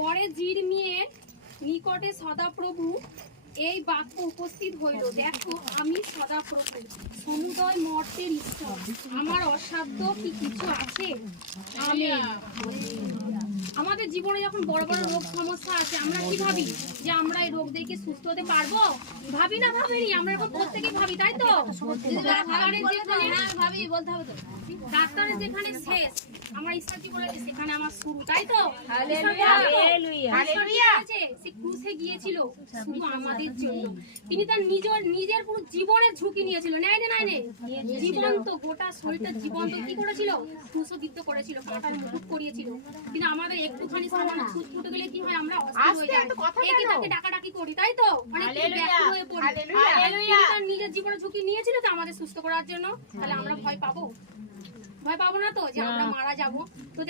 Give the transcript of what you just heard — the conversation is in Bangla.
পরে জিরমিয়ে নিকটে সদাপ্রভু এই বাক্য উপস্থিত হইল, দেখো আমি সদাপ্রভু সমুদয় মর্তের ঈশ্বর, আমার অসাধ্য কি কিছু আছে? আমেন। আমাদের জীবনে যখন বড় বড় রোগ সমস্যা আছে, আমরা কি ভাবি যে আমরা এই রোগ দেখে সুস্থ হতে পারবো? ভাবি না, ভাবিনি, আমরা এখন প্রত্যেকেই ভাবি, তাই তো? ডাক্তারের যেখানে শেষ, আমার ঈশ্বর কি বলেছে সেখানে আমার শুরু, তাই তো? সে ক্রুশে গিয়েছিল শুধু আমাদের জন্য। তিনি তার নিজের পুরো জীবনের ঝুঁকি নিয়েছিল, নেয় জীবন্ত, গোটা শরীরটা জীবন্ত কি করেছিল? ক্রুশবিদ্ধ করেছিল, কাঁটার মুকুট করিয়েছিল। কিন্তু আমাদের একটুখানি সামান্য ছুট ফুটে গেলে কি হয়? আমরা অস্থির হয়ে যাই, একে তাকে ডাকাডাকি করি, তাই তো? মানে ব্যর্থ হয়ে পড়ি। তার নিজের জীবনের ঝুঁকি নিয়েছিল তো আমাদের সুস্থ করার জন্য। তাহলে আমরা ভয় পাবো? ভয় পাবো না তো যে আমরা মারা যাবো? তো